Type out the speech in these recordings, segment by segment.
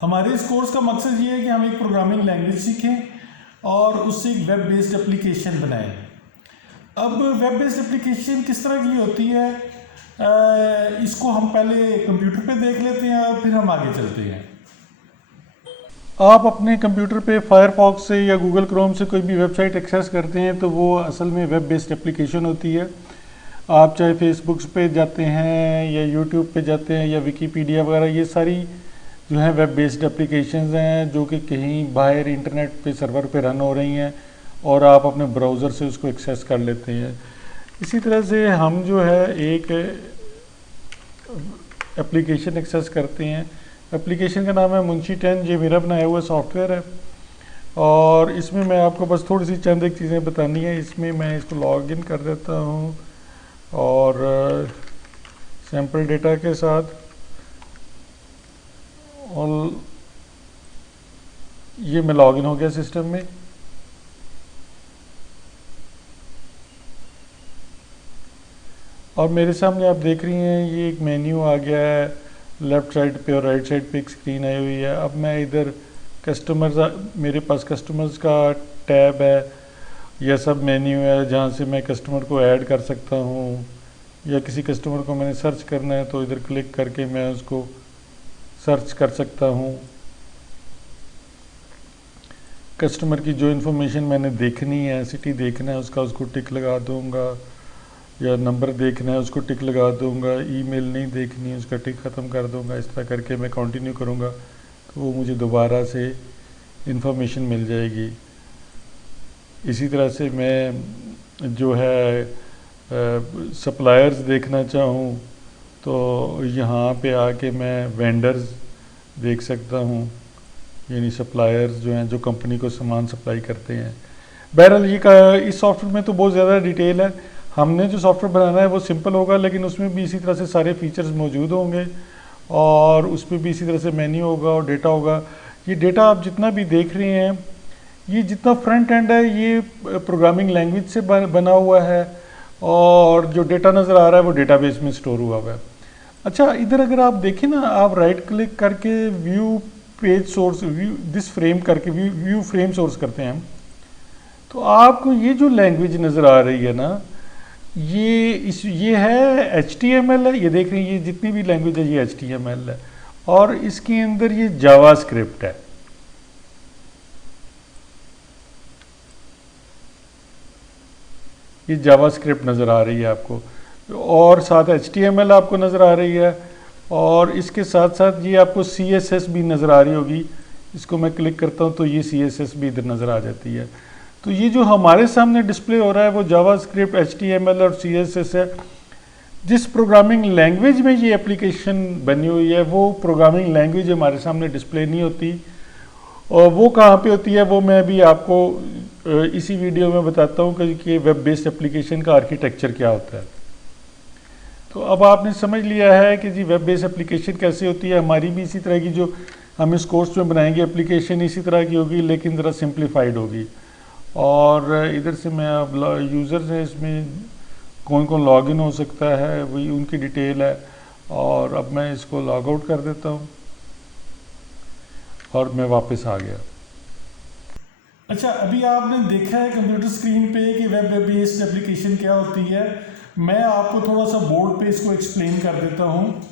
हमारे इस कोर्स का मकसद ये है कि हम एक प्रोग्रामिंग लैंग्वेज सीखें और उससे एक वेब बेस्ड एप्लीकेशन बनाएं। अब वेब बेस्ड एप्लीकेशन किस तरह की होती है, इसको हम पहले कंप्यूटर पे देख लेते हैं और फिर हम आगे चलते हैं। आप अपने कंप्यूटर पे फायरफॉक्स से या गूगल क्रोम से कोई भी वेबसाइट एक्सेस करते हैं तो वो असल में वेब बेस्ड एप्लीकेशन होती है। आप चाहे फेसबुक पे जाते हैं या यूट्यूब पे जाते हैं या विकीपीडिया वगैरह, ये सारी जो है वेब बेस्ड एप्लीकेशंस हैं जो कि कहीं बाहर इंटरनेट पे सर्वर पे रन हो रही हैं और आप अपने ब्राउज़र से उसको एक्सेस कर लेते हैं। इसी तरह से हम जो है एक एप्लीकेशन एक्सेस करते हैं। एप्लीकेशन का नाम है मुंशी 10। ये मेरा बनाया हुआ सॉफ्टवेयर है और इसमें मैं आपको बस थोड़ी सी चंद एक चीज़ें बतानी है। इसमें मैं इसको लॉग इन कर देता हूँ और सैम्पल डेटा के साथ, और ये मैं लॉग इन हो गया सिस्टम में। और मेरे सामने आप देख रही हैं ये एक मेन्यू आ गया है, लेफ़्ट साइड पे और राइट साइड पे एक स्क्रीन आई हुई है। अब मैं इधर कस्टमर्स, मेरे पास कस्टमर्स का टैब है, यह सब मेन्यू है जहाँ से मैं कस्टमर को ऐड कर सकता हूँ या किसी कस्टमर को मैंने सर्च करना है तो इधर क्लिक करके मैं उसको सर्च कर सकता हूँ। कस्टमर की जो इन्फॉर्मेशन मैंने देखनी है, सिटी देखना है उसका, उसको टिक लगा दूँगा, या नंबर देखना है उसको टिक लगा दूँगा, ईमेल नहीं देखनी है उसका टिक ख़त्म कर दूँगा। इस तरह करके मैं कंटिन्यू करूँगा तो वो मुझे दोबारा से इन्फॉर्मेशन मिल जाएगी। इसी तरह से मैं जो है सप्लायर्स देखना चाहूँ तो यहाँ पे आके मैं वेंडर्स देख सकता हूँ, यानी सप्लायर्स जो हैं जो कंपनी को सामान सप्लाई करते हैं। बहरहाल ये इस सॉफ्टवेयर में तो बहुत ज़्यादा डिटेल है। हमने जो सॉफ्टवेयर बनाना है वो सिंपल होगा, लेकिन उसमें भी इसी तरह से सारे फीचर्स मौजूद होंगे और उसमें भी इसी तरह से मेन्यू होगा और डेटा होगा। ये डेटा आप जितना भी देख रहे हैं, ये जितना फ्रंट एंड है ये प्रोग्रामिंग लैंग्वेज से बना हुआ है और जो डेटा नज़र आ रहा है वो डेटाबेस में स्टोर हुआ है। अच्छा, इधर अगर आप देखें ना, आप राइट क्लिक करके view page source, view this frame करके व्यू फ्रेम सोर्स करते हैं तो आपको ये जो लैंग्वेज नज़र आ रही है ना, ये है HTML है। ये देख रहे हैं, ये जितनी भी लैंग्वेज है ये HTML है और इसके अंदर ये जावास्क्रिप्ट है। ये जावास्क्रिप्ट नज़र आ रही है आपको और साथ HTML आपको नज़र आ रही है और इसके साथ साथ ये आपको CSS भी नज़र आ रही होगी। इसको मैं क्लिक करता हूँ तो ये CSS भी इधर नज़र आ जाती है। तो ये जो हमारे सामने डिस्प्ले हो रहा है वो जावास्क्रिप्ट, HTML और CSS है। जिस प्रोग्रामिंग लैंग्वेज में ये एप्लीकेशन बनी हुई है वो प्रोग्रामिंग लैंग्वेज हमारे सामने डिस्प्ले नहीं होती, और वो कहाँ पे होती है वो मैं भी आपको इसी वीडियो में बताता हूँ कि वेब बेस्ड एप्लीकेशन का आर्किटेक्चर क्या होता है। तो अब आपने समझ लिया है कि जी वेब बेस्ड एप्लीकेशन कैसे होती है। हमारी भी इसी तरह की जो हम इस कोर्स में बनाएंगे एप्लीकेशन इसी तरह की होगी, लेकिन ज़रा सिंप्लीफाइड होगी। और इधर से मैं अब यूज़र्स हैं, इसमें कौन कौन लॉगिन हो सकता है वही उनकी डिटेल है। और अब मैं इसको लॉग आउट कर देता हूँ और मैं वापस आ गया। अच्छा, अभी आपने देखा है कंप्यूटर स्क्रीन पे कि वेब बेस्ड एप्लीकेशन क्या होती है। मैं आपको थोड़ा सा बोर्ड पे इसको एक्सप्लेन कर देता हूँ।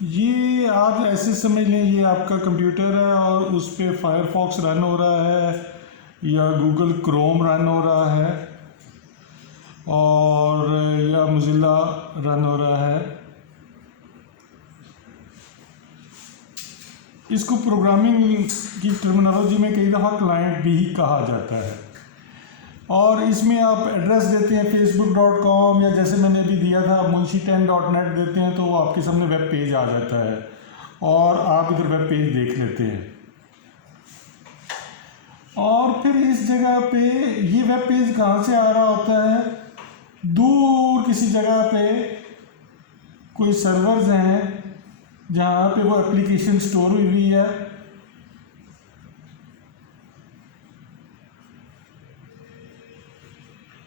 ये आप ऐसे समझ लें, ये आपका कंप्यूटर है और उस पर फायरफॉक्स रन हो रहा है या गूगल क्रोम रन हो रहा है और या मोजिला रन हो रहा है। इसको प्रोग्रामिंग की टर्मिनोलॉजी में कई दफ़ा क्लाइंट भी कहा जाता है। और इसमें आप एड्रेस देते हैं facebook.com या जैसे मैंने अभी दिया था munshi10.net देते हैं तो वो आपके सामने वेब पेज आ जाता है और आप इधर वेब पेज देख लेते हैं। और फिर इस जगह पे ये वेब पेज कहाँ से आ रहा होता है, दूर किसी जगह पे कोई सर्वर्स हैं जहाँ पे वो एप्लीकेशन स्टोर हुई है।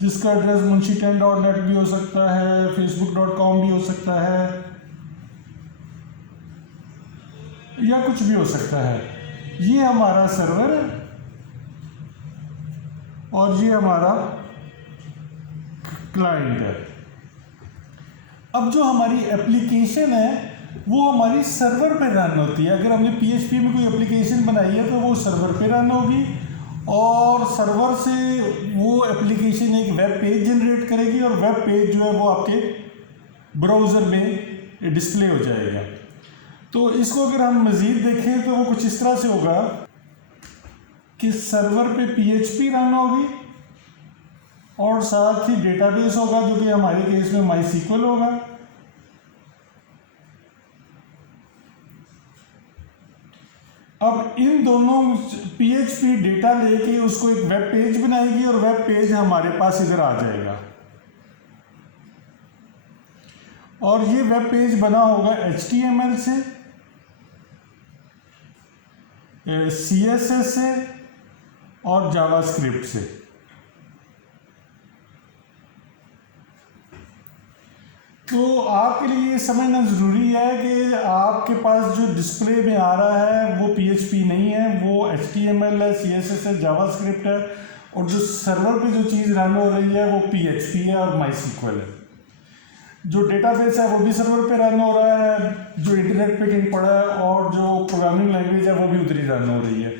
जिसका एड्रेस munshi10.net भी हो सकता है, facebook.com भी हो सकता है। या कुछ भी हो सकता है। ये हमारा सर्वर है और ये हमारा क्लाइंट है। अब जो हमारी एप्लीकेशन है वो हमारी सर्वर पे रन होती है। अगर हमने PHP में कोई एप्लीकेशन बनाई है तो वो सर्वर पे रन होगी और सर्वर से वो एप्लीकेशन एक वेब पेज जनरेट करेगी और वेब पेज जो है वो आपके ब्राउज़र में डिस्प्ले हो जाएगा। तो इसको अगर हम मज़ीद देखें तो वो कुछ इस तरह से होगा कि सर्वर पे PHP रन होगी और साथ ही डेटाबेस होगा जो कि हमारे केस में MySQL होगा। अब इन दोनों PHP डेटा लेके उसको एक वेब पेज बनाएगी और वेब पेज हमारे पास इधर आ जाएगा और ये वेब पेज बना होगा HTML से, CSS से और जावास्क्रिप्ट से। तो आपके लिए ये समझना ज़रूरी है कि आपके पास जो डिस्प्ले में आ रहा है वो PHP नहीं है, वो HTML है, CSS है, जावास्क्रिप्ट है और जो सर्वर पे जो चीज़ रन हो रही है वो PHP है और MySQL है। जो डेटाबेस है वो भी सर्वर पे रन हो रहा है, जो इंटरनेट पे कहीं पड़ा है और जो प्रोग्रामिंग लैंग्वेज है वो भी उधर ही रन हो रही है।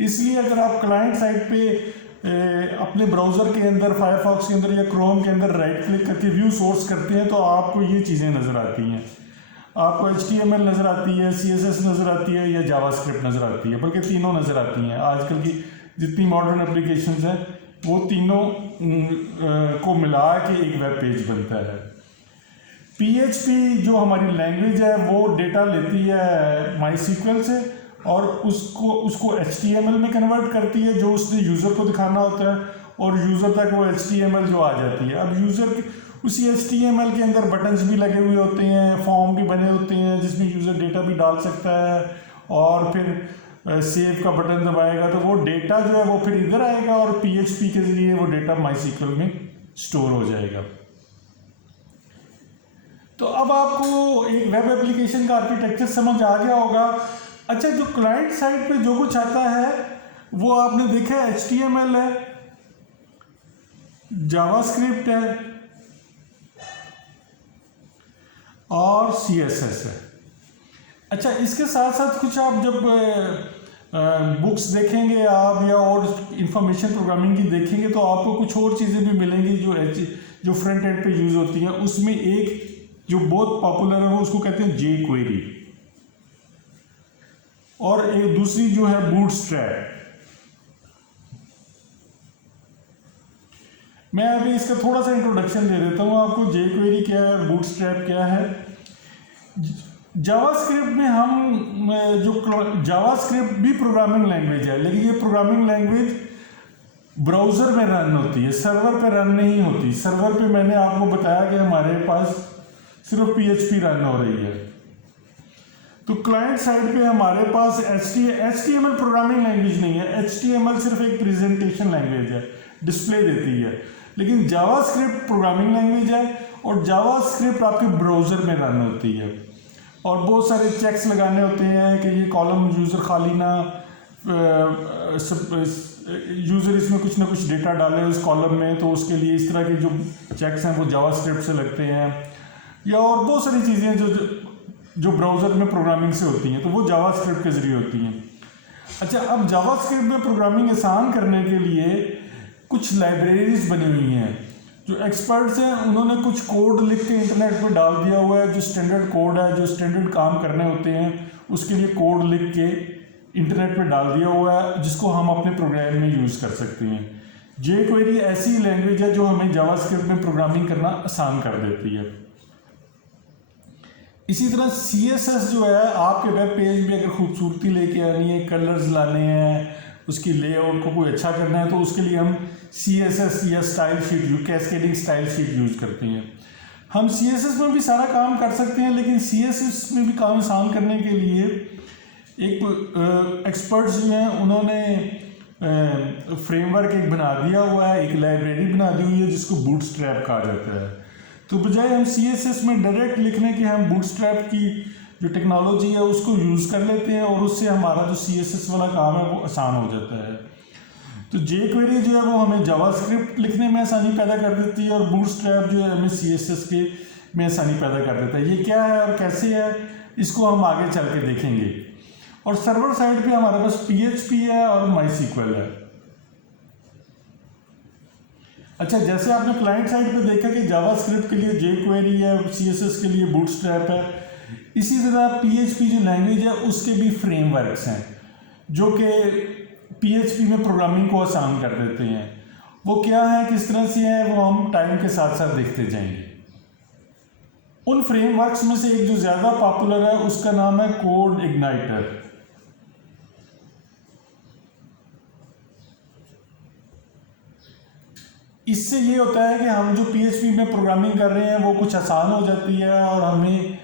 इसलिए अगर आप क्लाइंट साइड पे अपने ब्राउज़र के अंदर, फायरफॉक्स के अंदर या क्रोम के अंदर राइट क्लिक करके व्यू सोर्स करते हैं तो आपको ये चीज़ें नज़र आती हैं। आपको HTML नज़र आती है, CSS नज़र आती है या जावास्क्रिप्ट नज़र आती है, बल्कि तीनों नज़र आती हैं। आजकल की जितनी मॉडर्न एप्लीकेशंस हैं वो तीनों को मिला के एक वेब पेज बनता है। PHP जो हमारी लैंग्वेज है वो डेटा लेती है MySQL से और उसको HTML में कन्वर्ट करती है जो उसने यूज़र को दिखाना होता है और यूज़र तक वो HTML जो आ जाती है। अब यूज़र उसी HTML के अंदर बटन्स भी लगे हुए होते हैं, फॉर्म भी बने होते हैं जिसमें यूज़र डेटा भी डाल सकता है और फिर सेव का बटन दबाएगा तो वो डेटा जो है वो फिर इधर आएगा और PHP के ज़रिए वो डेटा MySQL में स्टोर हो जाएगा। तो अब आपको एक वेब एप्लीकेशन का आर्किटेक्चर समझ आ गया होगा। अच्छा, जो क्लाइंट साइड पे जो कुछ आता है वो आपने देखा है HTML है, जावास्क्रिप्ट है और CSS है। अच्छा, इसके साथ साथ कुछ आप जब बुक्स देखेंगे आप या और इंफॉर्मेशन प्रोग्रामिंग की देखेंगे तो आपको कुछ और चीज़ें भी मिलेंगी जो फ्रंट एंड पे यूज़ होती हैं। उसमें एक जो बहुत पॉपुलर है वो उसको कहते हैं jQuery और एक दूसरी जो है बूटस्ट्रैप। मैं अभी इसका थोड़ा सा इंट्रोडक्शन दे देता हूँ आपको। jQuery क्या है, बूटस्ट्रैप क्या है। जावास्क्रिप्ट में हम जावास्क्रिप्ट भी प्रोग्रामिंग लैंग्वेज है, लेकिन ये प्रोग्रामिंग लैंग्वेज ब्राउज़र में रन होती है, सर्वर पे रन नहीं होती। सर्वर पे मैंने आपको बताया कि हमारे पास सिर्फ PHP रन हो रही है। तो क्लाइंट साइड पे हमारे पास HTML प्रोग्रामिंग लैंग्वेज नहीं है। HTML सिर्फ एक प्रेजेंटेशन लैंग्वेज है, डिस्प्ले देती है। लेकिन जावास्क्रिप्ट प्रोग्रामिंग लैंग्वेज है और जावास्क्रिप्ट आपके ब्राउज़र में रन होती है और बहुत सारे चेक्स लगाने होते हैं कि ये कॉलम यूज़र खाली ना, यूज़र इसमें कुछ ना कुछ डेटा डाले उस कॉलम में, तो उसके लिए इस तरह के जो चेक्स हैं वो जावास्क्रिप्ट से लगते हैं या और बहुत सारी चीज़ें जो ब्राउज़र में प्रोग्रामिंग से होती हैं, तो वो जावास्क्रिप्ट के ज़रिए होती हैं। अच्छा, अब जावास्क्रिप्ट में प्रोग्रामिंग आसान करने के लिए कुछ लाइब्रेरीज बनी हुई हैं। जो एक्सपर्ट्स हैं उन्होंने कुछ कोड लिख के इंटरनेट पर डाल दिया हुआ है, जो स्टैंडर्ड कोड है, जो स्टैंडर्ड काम करने होते हैं उसके लिए कोड लिख के इंटरनेट पे डाल दिया हुआ है जिसको हम अपने प्रोग्राम में यूज़ कर सकते हैं। jQuery ऐसी लैंग्वेज है जो हमें जावास्क्रिप्ट में प्रोग्रामिंग करना आसान कर देती है। इसी तरह CSS जो है, आपके वेब पेज में अगर खूबसूरती लेके आनी है, कलर्स लाने हैं, उसकी लेआउट को कोई अच्छा करना है तो उसके लिए हम CSS या style sheet, cascading style sheet use करते हैं। हम CSS में भी सारा काम कर सकते हैं, लेकिन CSS में भी काम आसान करने के लिए एक एक्सपर्ट्स जो हैं उन्होंने फ्रेमवर्क एक बना दिया हुआ है, एक लाइब्रेरी बना दी हुई है जिसको बूटस्ट्रैप कहा जाता है। तो बजाय हम CSS में डायरेक्ट लिखने के हम बूटस्ट्रैप की जो टेक्नोलॉजी है उसको यूज़ कर लेते हैं और उससे हमारा जो CSS वाला काम है वो आसान हो जाता है। तो jQuery जो है वो हमें जावास्क्रिप्ट लिखने में आसानी पैदा कर देती है और बूटस्ट्रैप जो है हमें CSS के में आसानी पैदा कर देता है। ये क्या है और कैसे है इसको हम आगे चल के देखेंगे। और सर्वर साइड पे हमारे पास PHP है और MySQL है। अच्छा, जैसे आपने क्लाइंट साइड पे देखा कि जावास्क्रिप्ट के लिए jQuery है, CSS के लिए बूटस्ट्रैप है, इसी तरह PHP जो लैंग्वेज है उसके भी फ्रेमवर्क्स हैं जो कि PHP में प्रोग्रामिंग को आसान कर देते हैं। वो क्या है, किस तरह से है, वो हम टाइम के साथ साथ देखते जाएंगे। उन फ्रेमवर्क्स में से एक जो ज़्यादा पॉपुलर है उसका नाम है कोड इग्नाइटर। इससे ये होता है कि हम जो PHP में प्रोग्रामिंग कर रहे हैं वो कुछ आसान हो जाती है और हमें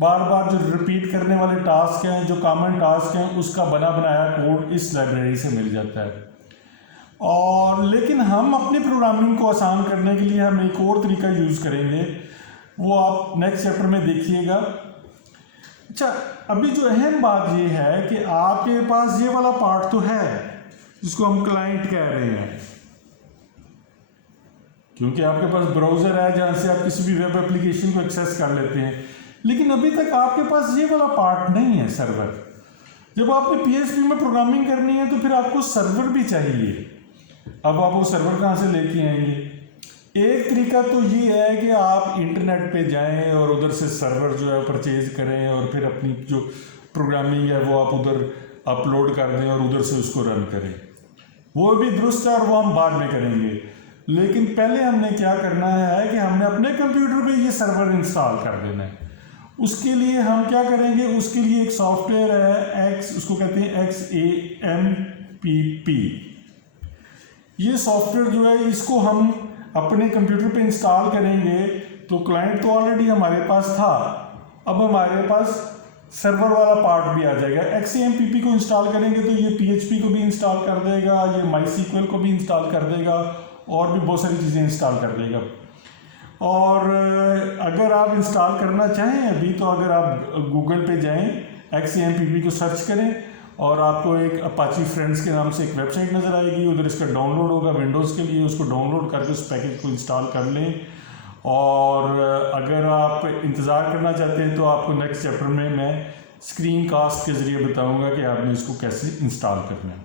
बार बार जो रिपीट करने वाले टास्क हैं, जो कॉमन टास्क हैं, उसका बना बनाया कोड इस लाइब्रेरी से मिल जाता है। और लेकिन हम अपनी प्रोग्रामिंग को आसान करने के लिए हम एक और तरीका यूज़ करेंगे, वो आप नेक्स्ट चैप्टर में देखिएगा। अच्छा, अभी जो अहम बात ये है कि आपके पास ये वाला पार्ट तो है जिसको हम क्लाइंट कह रहे हैं, क्योंकि आपके पास ब्राउज़र है जहाँ से आप किसी भी वेब एप्लीकेशन को एक्सेस कर लेते हैं। लेकिन अभी तक आपके पास ये वाला पार्ट नहीं है, सर्वर। जब आपने PHP में प्रोग्रामिंग करनी है तो फिर आपको सर्वर भी चाहिए। अब आप वो सर्वर कहाँ से लेके आएंगे? एक तरीका तो ये है कि आप इंटरनेट पे जाएं और उधर से सर्वर जो है परचेज करें और फिर अपनी जो प्रोग्रामिंग है वो आप उधर अपलोड कर दें और उधर से उसको रन करें। वो भी दुरुस्त है और वो हम बाद में करेंगे। लेकिन पहले हमने क्या करना है कि हमने अपने कंप्यूटर पे ये सर्वर इंस्टॉल कर देना है। उसके लिए हम क्या करेंगे, उसके लिए एक सॉफ्टवेयर है उसको कहते हैं XAMPP। ये सॉफ्टवेयर जो है इसको हम अपने कंप्यूटर पे इंस्टॉल करेंगे तो क्लाइंट तो ऑलरेडी हमारे पास था, अब हमारे पास सर्वर वाला पार्ट भी आ जाएगा। XAMPP को इंस्टॉल करेंगे तो ये PHP को भी इंस्टॉल कर देगा, ये MySQL को भी इंस्टॉल कर देगा और भी बहुत सारी चीज़ें इंस्टॉल कर देगा। और अगर आप इंस्टॉल करना चाहें अभी तो अगर आप गूगल पे जाएं, XAMPP को सर्च करें और आपको एक अपाची फ्रेंड्स के नाम से एक वेबसाइट नज़र आएगी, उधर इसका डाउनलोड होगा विंडोज़ के लिए। उसको डाउनलोड करके उस पैकेज को इंस्टॉल कर लें। और अगर आप इंतज़ार करना चाहते हैं तो आपको नेक्स्ट चैप्टर में मैं स्क्रीन कास्ट के ज़रिए बताऊँगा कि आपने इसको कैसे इंस्टॉल करना है।